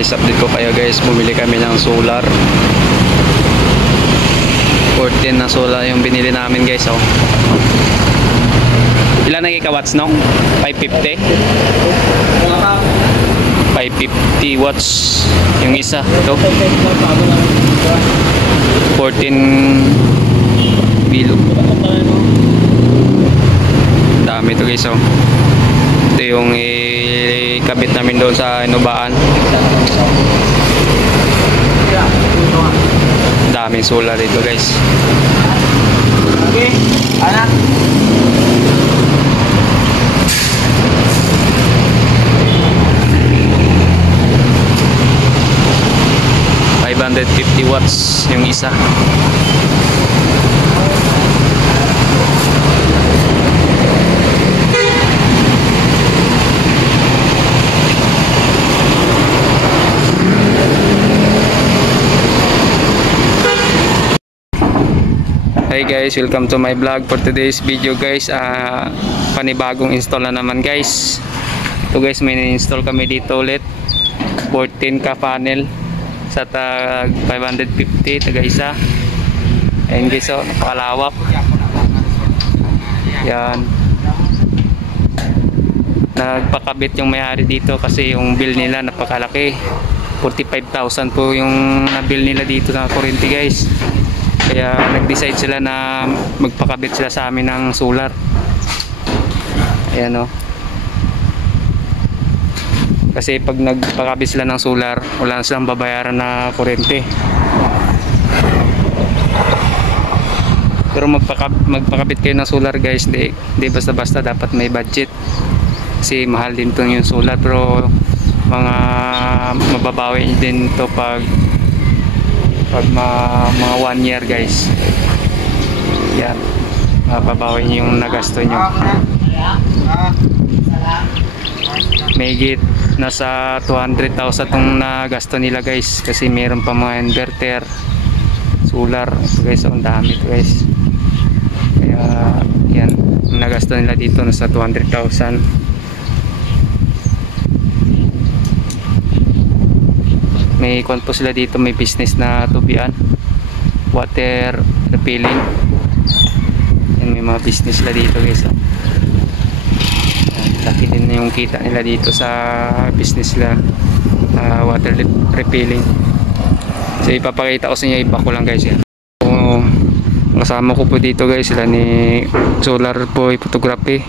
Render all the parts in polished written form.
guys, update ko kayo guys. Bumili kami ng solar. 14 na solar yung binili namin guys. Oh. Ilan na gigawatts no? 550? 550 watts yung isa. Ito 14 bilog. Dami ito guys. Oh. Ito yung ikabit namin doon sa inubaan. Daming solar dito guys. Okay, anak. $550 watts yung isa. Hey guys, welcome to my vlog for today's video guys. Panibagong install na naman guys. Ito guys, may install kami dito ulit. 14 ka panel sa tag 550 taga isa. Ayan guys, oh, napakalawak. Yan. Nagpakabit yung may-ari dito kasi yung bill nila napakalaki. 45,000 po yung na-bill nila dito na kuryente guys. Kaya nag-decide sila na magpakabit sila sa amin ng solar. Ayan o. Kasi pag nagpakabit sila ng solar, wala na silang babayaran na kuryente. Pero magpakabit kayo ng solar guys, di basta-basta, dapat may budget. Kasi mahal din to yung solar, pero mga mababawi din to pag mga 1 year guys. Yan, mababawi nyo yung nagasto nyo. Mayigit nasa 200,000 itong nagasto nila guys, kasi meron pa mga inverter, solar. Ito guys, ang dami ito guys. Kaya yan, ang nagasto nila dito nasa 200,000. May konpo sila dito, may business na tubian, water refilling. Yan, may mga business sila dito guys. Laki din na yung kita nila dito sa business nila, water refilling. So ipapakita ko sa inyo, iba ko lang guys yan. So, kasama ko po dito guys, sila ni Solar Boy Photography,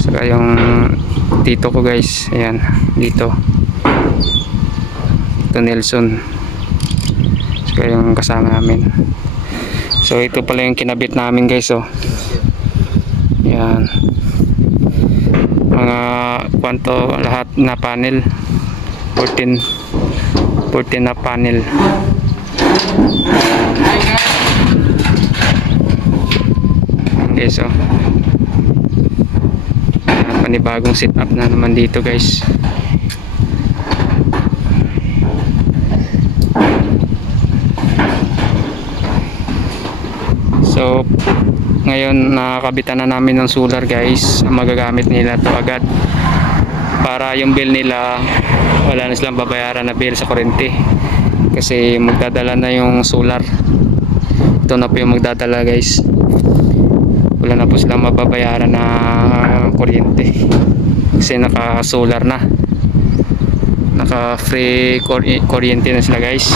saka yung tito ko guys. Ayan, dito Nelson, so yung kasama namin. So ito pala yung kinabit namin guys. Oh, yan, mga kwanto lahat na panel, 14 na panel. Okay, so panibagong setup na naman dito guys. So ngayon nakakabitan na namin ng solar guys. Magagamit nila to agad para yung bill nila, wala na silang babayaran na bill sa kuryente, kasi magdadala na yung solar. Ito na po yung magdadala guys. Wala na po silang mababayaran na kuryente kasi naka solar na, naka free kuryente na sila guys.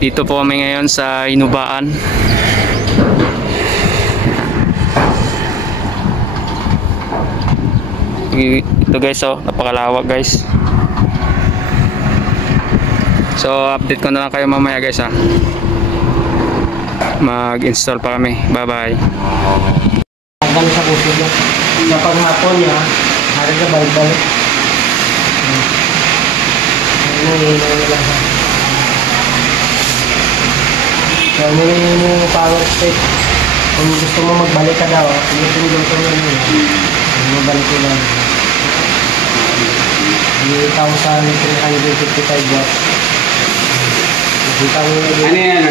Dito po kami ngayon sa inubaan. Ito guys, oh, napakalawak guys. So update ko na lang kayo mamaya guys ha. Mag-install pa kami. Bye bye. Hanggang sa puso niya. Kapag hapon niya, hari ka balik-balik. So, yung power stick, kung gusto mo magbalik ka daw, pinutin-luto na yun. Magbalik ko lang. 1,355 watts. Ano yan?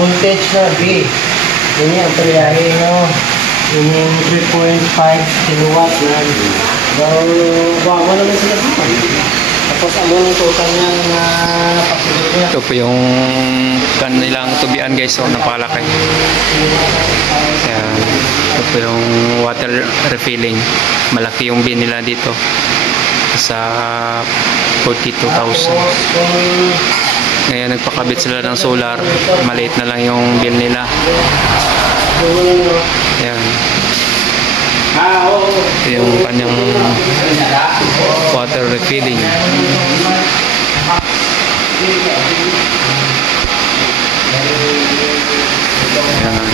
Voltage na B. Yan yan, pariyahe nyo. Yung 3.5 kilowatt yan. Bago naman sila dito. Tapos ano yung total niya na pakibot niya. Ito po yung kanilang tubian guys, so napakalaki. Ayan. Ito po yung water refilling. Malaki yung bin nila dito sa 42,000. Ngayon nagpakabit sila ng solar, maliit na lang yung bill nila. Ayan. Ito yung kanyang water refilling. Ayan.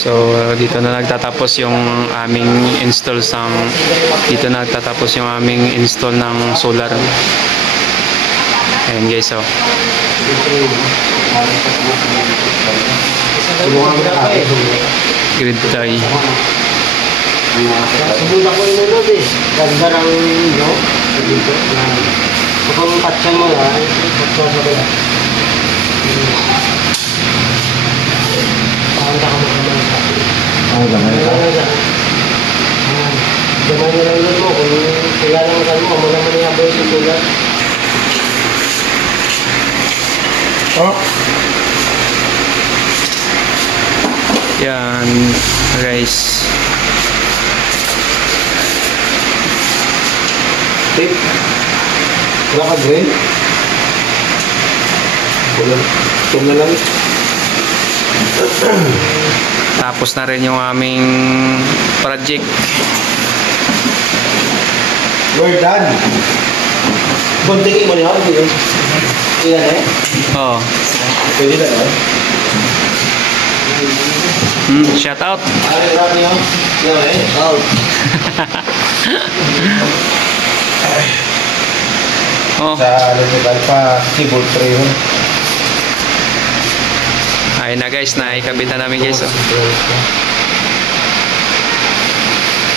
So dito na nagtatapos yung aming install ng solar. Ayan guys, so grid tie. Subukan ko inunod eh. Ganda ng no? Dito. Kung patsan mo nga, patsan mo ba? Pahanda ka mo naman sa akin. Ang gamay ka? Gamay na lang mo. Kung kaya lang ka mo naman yung aboy sa sulat. Oh. Yan guys. Tape. Wala ka green? Wala. Ito na lang. Tapos na rin yung aming project. We're done. Buntingin mo niya ako. Ilan eh? Oh. Pwede na eh? Shout out. Ano yung niyo? Ilan eh? Out. Oh. Sa lumiban pa, keyboard tray yun. Ayun na guys, naikabit na namin guys. Oh.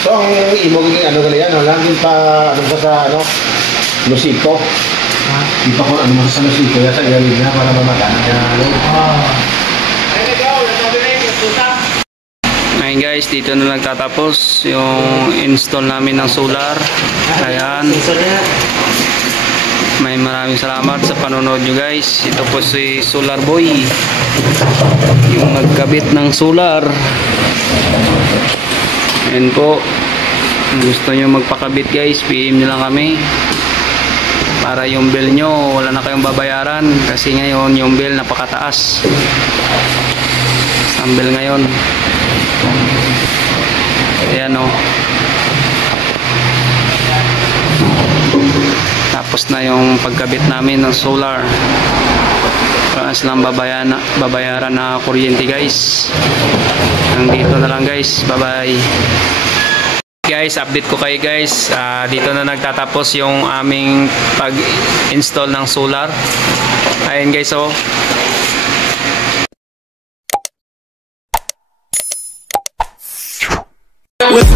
So, ang imog ano gali yan, langin pa, ano ba sa, Lusiko. Di pa ko, ano mo sa Lusiko, yan sa ilalim na, para mamatana na, Ayun guys, dito na nagtatapos yung install namin ng solar. Ayan. Maraming salamat sa panonood nyo guys. Ito po si Solar Boy, yung nagkabit ng solar. Ayan po. Kung gusto nyo magpakabit guys, PM nyo lang kami para yung bill nyo wala na kayong babayaran, kasi ngayon yung bill napakataas. Ang bill ngayon, ayan o. Tapos na yung pagkabit namin ng solar. Wala silang babayaran na kuryente guys. Hanggang dito na lang guys. Bye bye. Guys, update ko kayo guys. Dito na nagtatapos yung aming pag-install ng solar. Ayan guys, oh. With